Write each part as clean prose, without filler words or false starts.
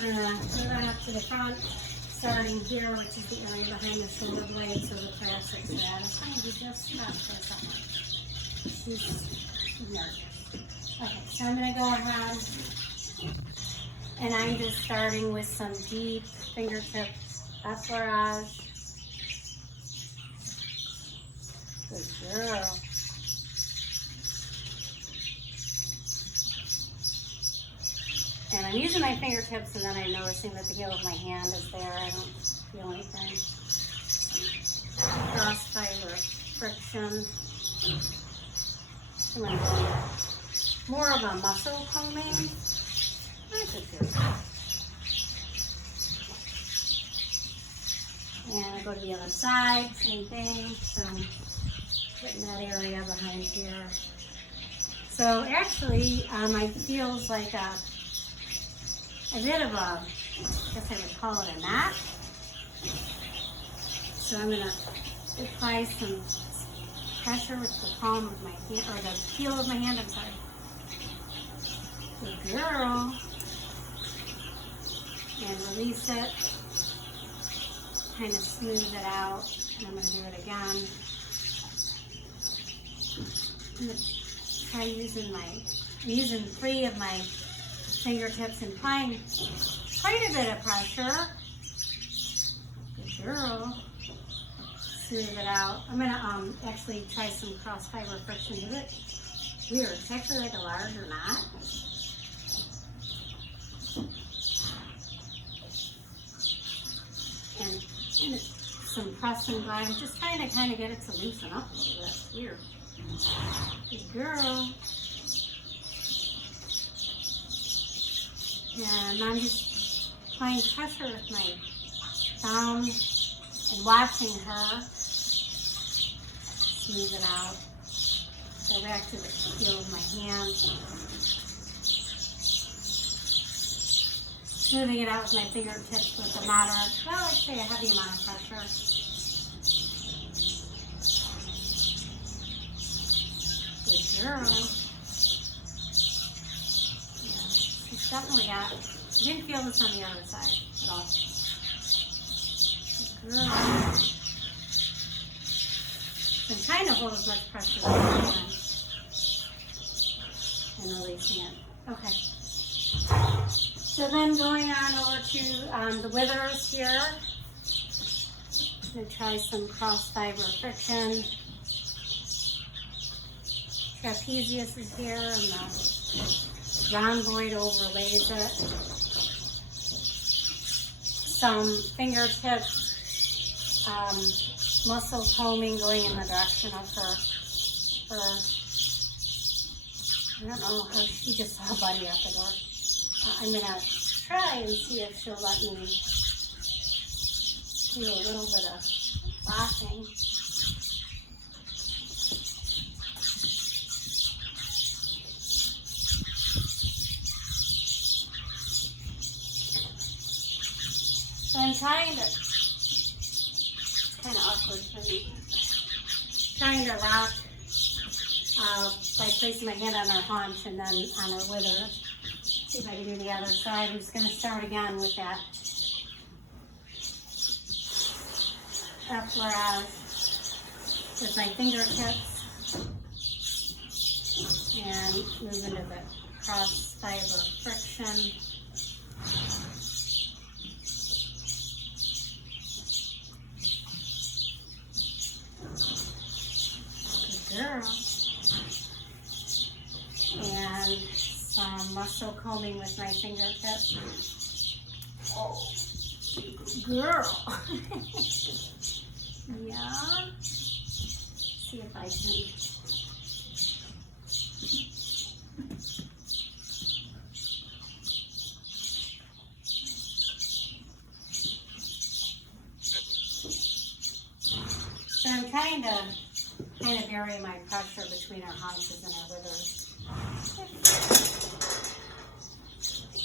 Move on up to the front, starting here, which is the area behind the shoulder blade, so the thoracic serratus. I need to just stop for a second. She's nervous. Okay, so I'm going to go ahead, and I'm just starting with some deep fingertip effleurage. Good girl. And I'm using my fingertips, and then I'm noticing that the heel of my hand is there. I don't feel anything. Cross fiber friction. I'm going to go into more of a muscle combing. That's a good. And I go to the other side, same thing. So I'm getting that area behind here. So actually, it feels like a bit of a, I guess I would call it a knot. So I'm going to apply some pressure with the palm of my hand, or the heel of my hand, I'm sorry. Good girl. And release it. Kind of smooth it out. And I'm going to do it again. I'm going to try using 3 of my fingertips and applying quite a bit of pressure. Good girl. Smooth it out. I'm going to actually try some cross fiber friction with it. Weird. It's actually like a larger knot. And some press and glide. I'm just trying to kind of get it to loosen up a little bit. Weird. Good girl. And I'm just applying pressure with my thumb and watching her smooth it out. Go back to the heel of my hand. Smoothing it out with my fingertips with a moderate, well, I'd say a heavy amount of pressure. Good girl. Definitely got, I didn't feel this on the other side at all. Good girl. So I'm trying to hold as much pressure as I can and releasing it. Okay. So then going on over to the withers here. I'm going to try some cross fiber friction. Trapezius is here and the rhomboid overlays it. Some fingertip muscle combing going in the direction of her. I don't know how she just saw Buddy at the door. I'm going to try and see if she'll let me do a little bit of locking. So I'm trying to, it's kind of awkward for me, trying to rock by placing my hand on her haunch and then on her wither. See if I can do the other side. I'm just going to start again with that effleurage with my fingertips and move into the cross fiber friction. Girl. And some muscle combing with my fingertips. Oh, girl. Yeah. See if I can. So I'm trying to kind of vary my pressure between our haunches and our withers.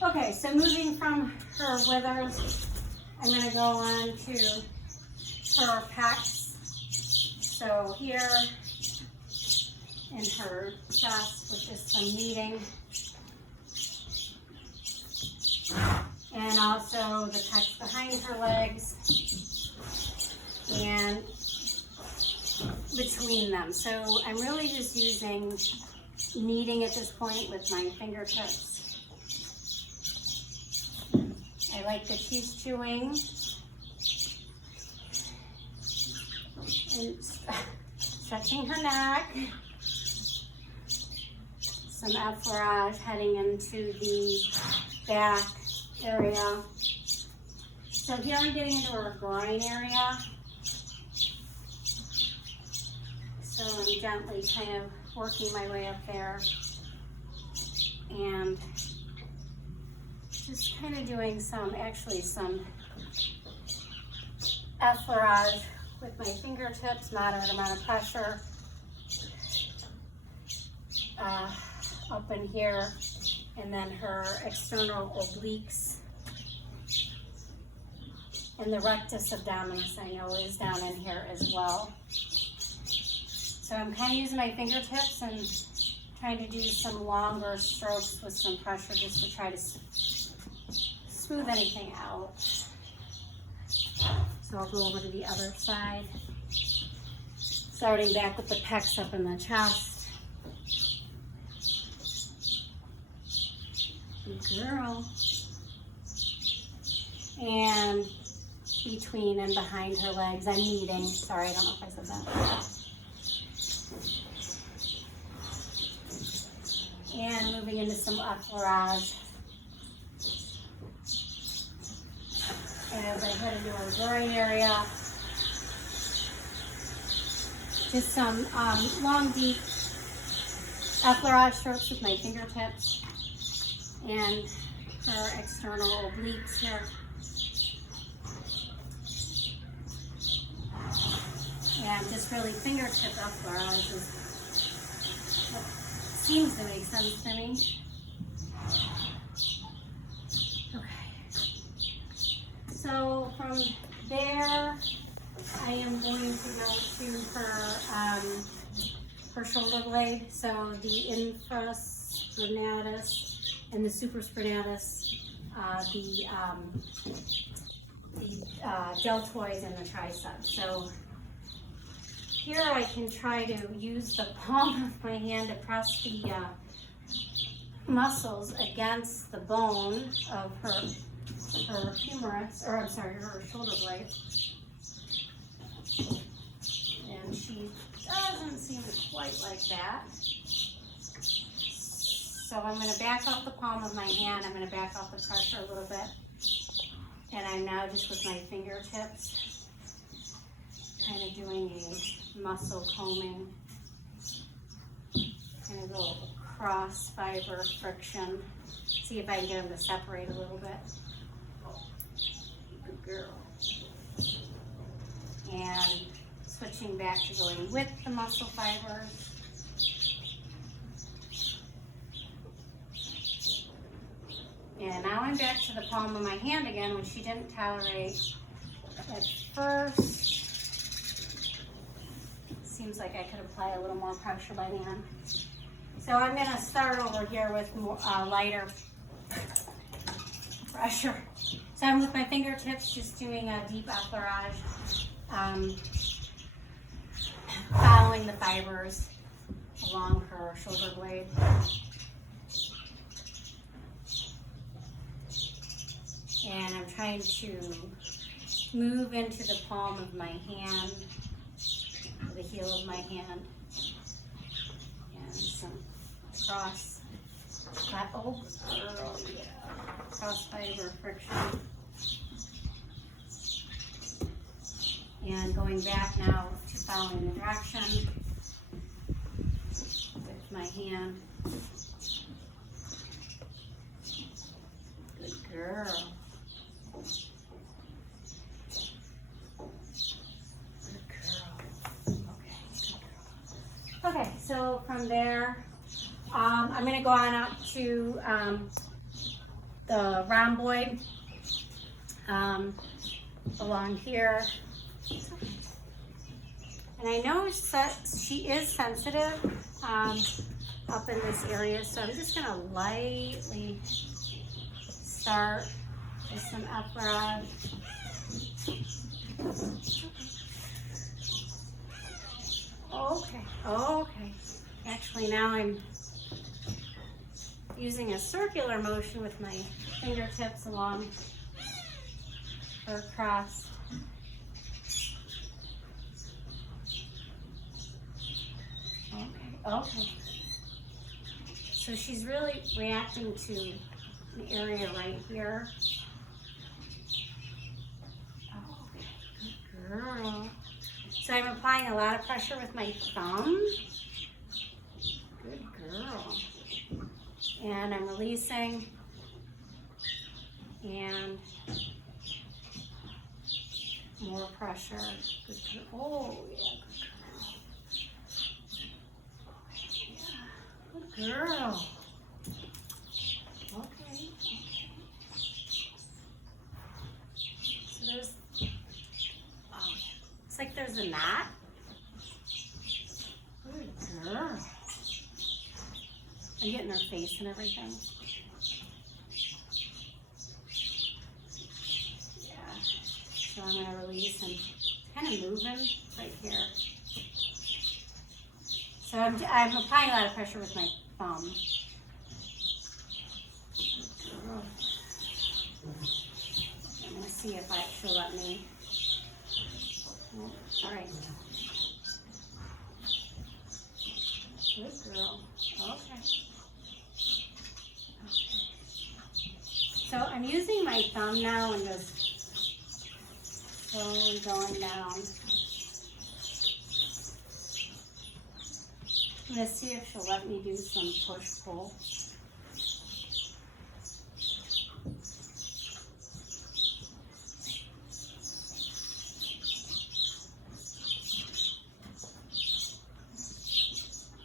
Okay, so moving from her withers, I'm going to go on to her pecs. So here in her chest, which is some kneading. and also the pecs behind her legs and between them. So I'm really just using kneading at this point with my fingertips. I like that she's chewing and stretching her neck. Some effleurage heading into the back area. So here I'm getting into her groin area. So I'm gently kind of working my way up there and just kind of doing some effleurage with my fingertips, moderate amount of pressure up in here, and then her external obliques. And the rectus abdominis, I know, is down in here as well. So I'm kind of using my fingertips and trying to do some longer strokes with some pressure just to try to smooth anything out. So I'll go over to the other side, starting back with the pecs up in the chest. Good girl. And between and behind her legs, I'm kneading. Sorry, I don't know if I said that. And moving into some effleurage. As I head into our groin area, just some long, deep effleurage strokes with my fingertips and her external obliques here. And just really fingertip effleurage is what seems to make sense to me. So from there, I am going to go to her shoulder blade. So the infraspinatus and the supraspinatus, the deltoids and the triceps. So here I can try to use the palm of my hand to press the muscles against the bone of her humerus, or I'm sorry, her shoulder blade. And she doesn't seem to quite like that. So I'm going to back off the palm of my hand. I'm going to back off the pressure a little bit. And I'm now just with my fingertips, kind of doing a muscle combing. Kind of go cross fiber friction. See if I can get them to separate a little bit. Good girl. And switching back to going with the muscle fibers. And now I'm back to the palm of my hand again, which she didn't tolerate at first. Seems like I could apply a little more pressure by the end. So I'm going to start over here with more lighter pressure. So I'm with my fingertips just doing a deep effleurage, following the fibers along her shoulder blade. And I'm trying to move into the palm of my hand, the heel of my hand, and some cross fiber friction. And going back now to following the direction with my hand. Good girl. Okay, so from there, I'm going to go on up to the rhomboid along here. And I know that she is sensitive up in this area, so I'm just going to lightly start Just some up rub. Okay, okay. Actually, now I'm using a circular motion with my fingertips along her crust. Okay, okay. So she's really reacting to the area right here. Oh, good girl. So I'm applying a lot of pressure with my thumb. Good girl. And I'm releasing. And more pressure. Good girl. Oh, yeah, good girl. Yeah, good girl. Okay. So there's, oh, it's like there's a knot. Good girl. I'm getting her face and everything. Yeah. So I'm gonna release and kind of moving right here. So I'm applying a lot of pressure with my thumb. I'm gonna see if she'll let me. Oh, all right. Good girl. Okay. So I'm using my thumb now and just slowly going down. I'm going to see if she'll let me do some push-pull.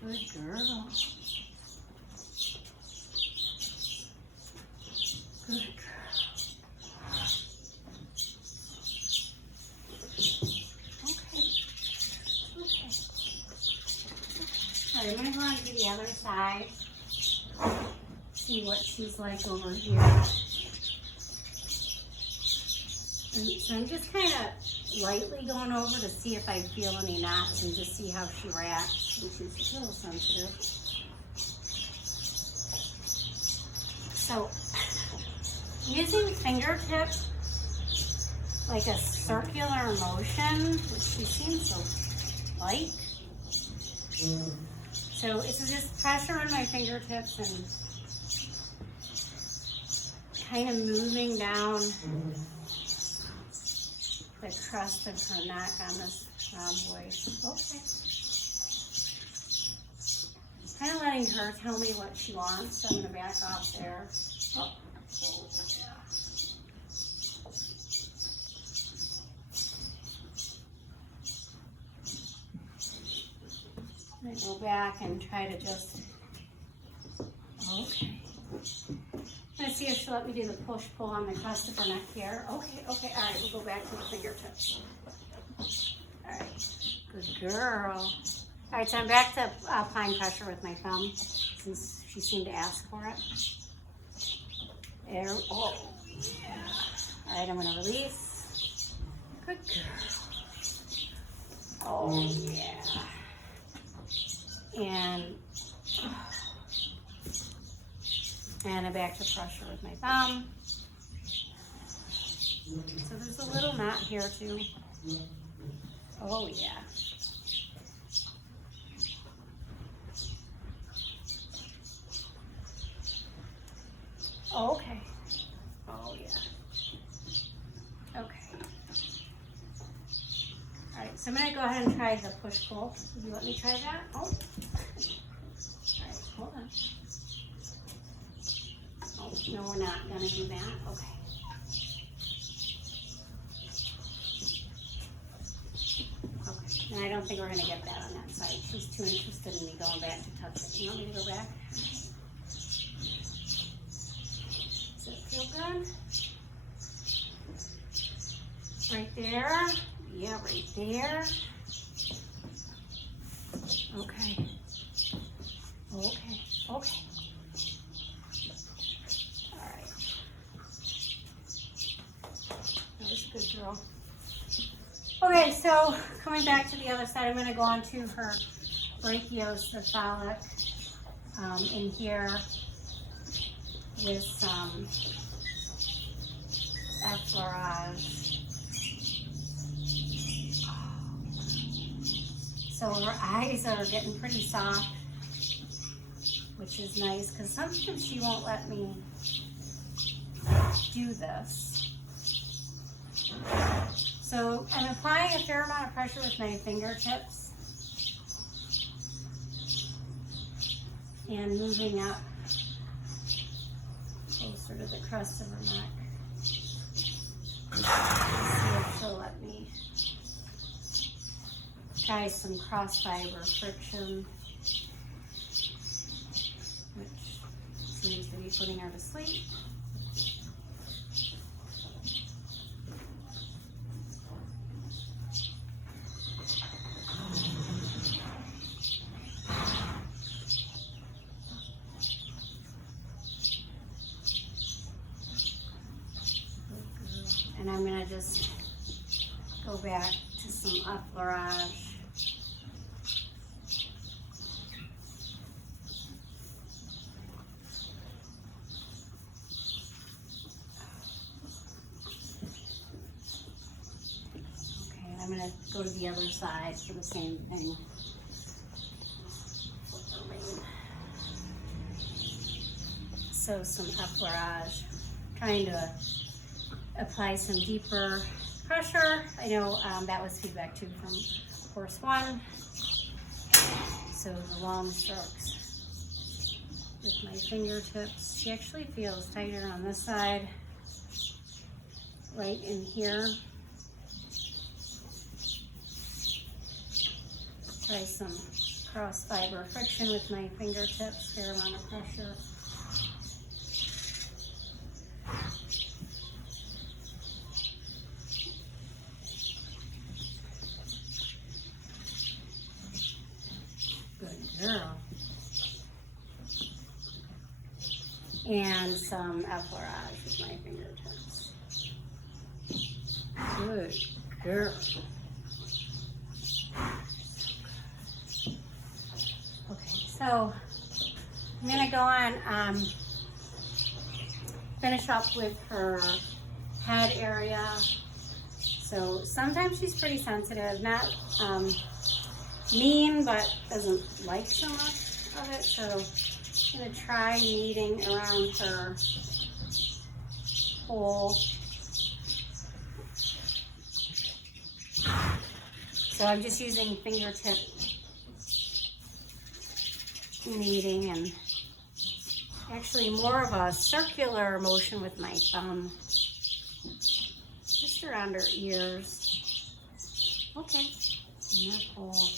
Good girl. Good girl. I'm going to go on to the other side, see what she's like over here. And so I'm just kind of lightly going over to see if I feel any knots and just see how she reacts. And she's a little sensitive. So using fingertips like a circular motion, which she seems to like. So it's just pressure on my fingertips and kind of moving down the crust of her neck on this tomboy. Okay. Kind of letting her tell me what she wants, so I'm going to back off there. Oh, yeah. I'm going to go back and try to just, okay. I'm going to see if she'll let me do the push-pull on the crust of her neck here. Okay, okay, all right, we'll go back to the fingertips. All right, good girl. All right, so I'm back to applying pressure with my thumb since she seemed to ask for it. There, oh, yeah. All right, I'm going to release. Good girl. Oh, yeah. And I'm back to pressure with my thumb. So there's a little knot here too. Oh yeah. Oh, okay. Oh yeah. Okay. All right, so I'm gonna go ahead and try the push-pull. Will you let me try that? Oh. All right, hold on. Oh, no, we're not gonna do that. Okay. Okay, and I don't think we're gonna get that on that side. She's too interested in me going back to touch it. You want me to go back? Does it feel good? Right there. Yeah, right there. Okay. Okay. Okay. All right. Good girl. Okay, so coming back to the other side, I'm going to go on to her brachiocephalic in here with some effleurage. So her eyes are getting pretty soft, which is nice because sometimes she won't let me do this. So I'm applying a fair amount of pressure with my fingertips and moving up closer to the crest of her neck. Let's see if she'll let me try some cross fiber friction, which seems to be putting her to sleep. And I'm going to just go back to some effleurage. Okay, I'm going to go to the other side for the same thing. So some effleurage, trying to apply some deeper pressure. I know that was feedback too from course 1. So the long strokes with my fingertips. She actually feels tighter on this side, right in here. Try some cross fiber friction with my fingertips, fair amount of pressure. Girl. And some effleurage with my fingertips. Good girl. Okay, so I'm gonna go on, finish up with her head area. So sometimes she's pretty sensitive, not mean, but doesn't like so much of it. So I'm going to try kneading around her hole. So I'm just using fingertip kneading and actually more of a circular motion with my thumb. Just around her ears. Okay, in her hole.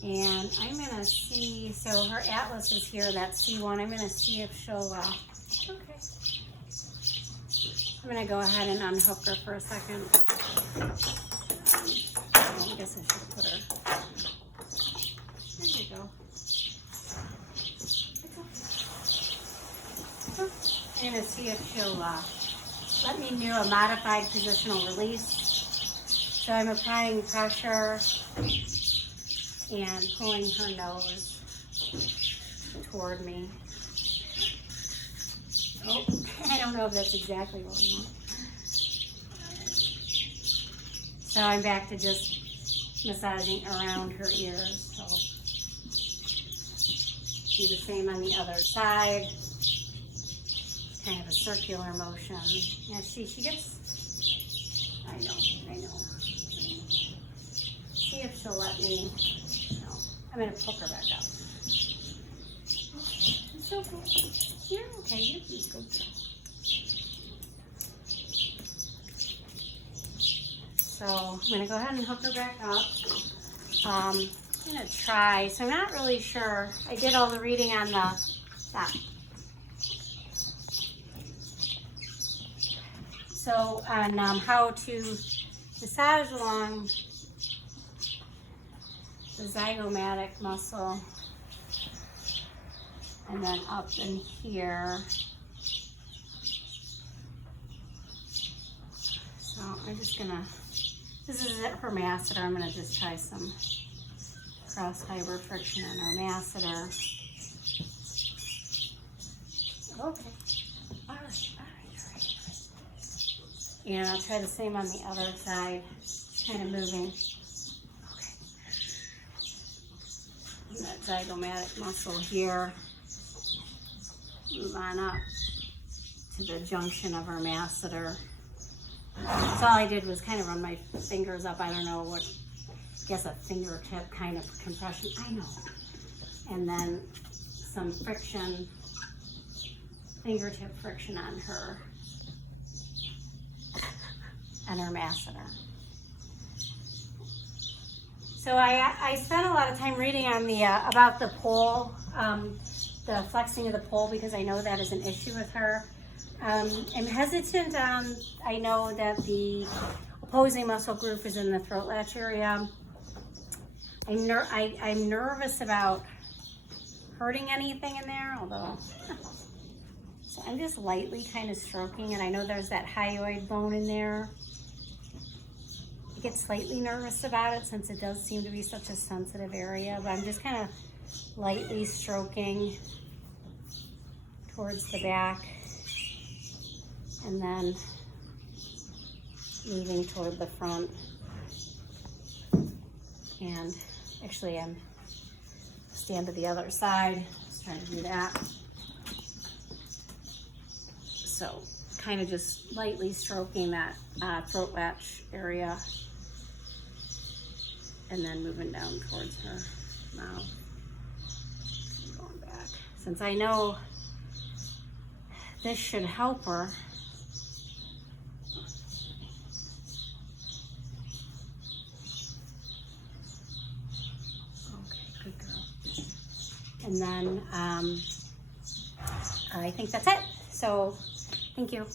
And I'm going to see, so her atlas is here, that's C1. I'm going to see if she'll, okay. I'm going to go ahead and unhook her for a second. I guess I should put her, there you go. I'm going to see if she'll let me do a modified positional release. So I'm applying pressure and pulling her nose toward me. Oh, I don't know if that's exactly what we want. So I'm back to just massaging around her ears. So do the same on the other side. Kind of a circular motion. Yeah, she gets, I know. See if she'll let me. No, I'm going to poke her back up. It's okay. You're okay. You're good girl. So I'm going to go ahead and hook her back up. I'm going to try. So I'm not really sure. I did all the reading on that. So on how to massage along the zygomatic muscle and then up in here. I'm just gonna, this is it for masseter. I'm gonna just try some cross fiber friction on our masseter. Okay. All right. And I'll try the same on the other side, kind of moving. Okay. And that zygomatic muscle here. Move on up to the junction of our masseter. So all I did was kind of run my fingers up. I don't know what, I guess a fingertip kind of compression. I know. And then some friction, fingertip friction on her masseter. So I spent a lot of time reading on the about the pole, the flexing of the pole, because I know that is an issue with her. I'm hesitant on, I know that the opposing muscle group is in the throat latch area. I'm nervous about hurting anything in there, although, so I'm just lightly kind of stroking, and I know there's that hyoid bone in there. I get slightly nervous about it since it does seem to be such a sensitive area, but I'm just kind of lightly stroking towards the back and then moving toward the front. And actually I'm stand to the other side, just trying to do that. So kind of just lightly stroking that throat latch area and then moving down towards her mouth. Going back. Since I know this should help her, and then I think that's it. So thank you.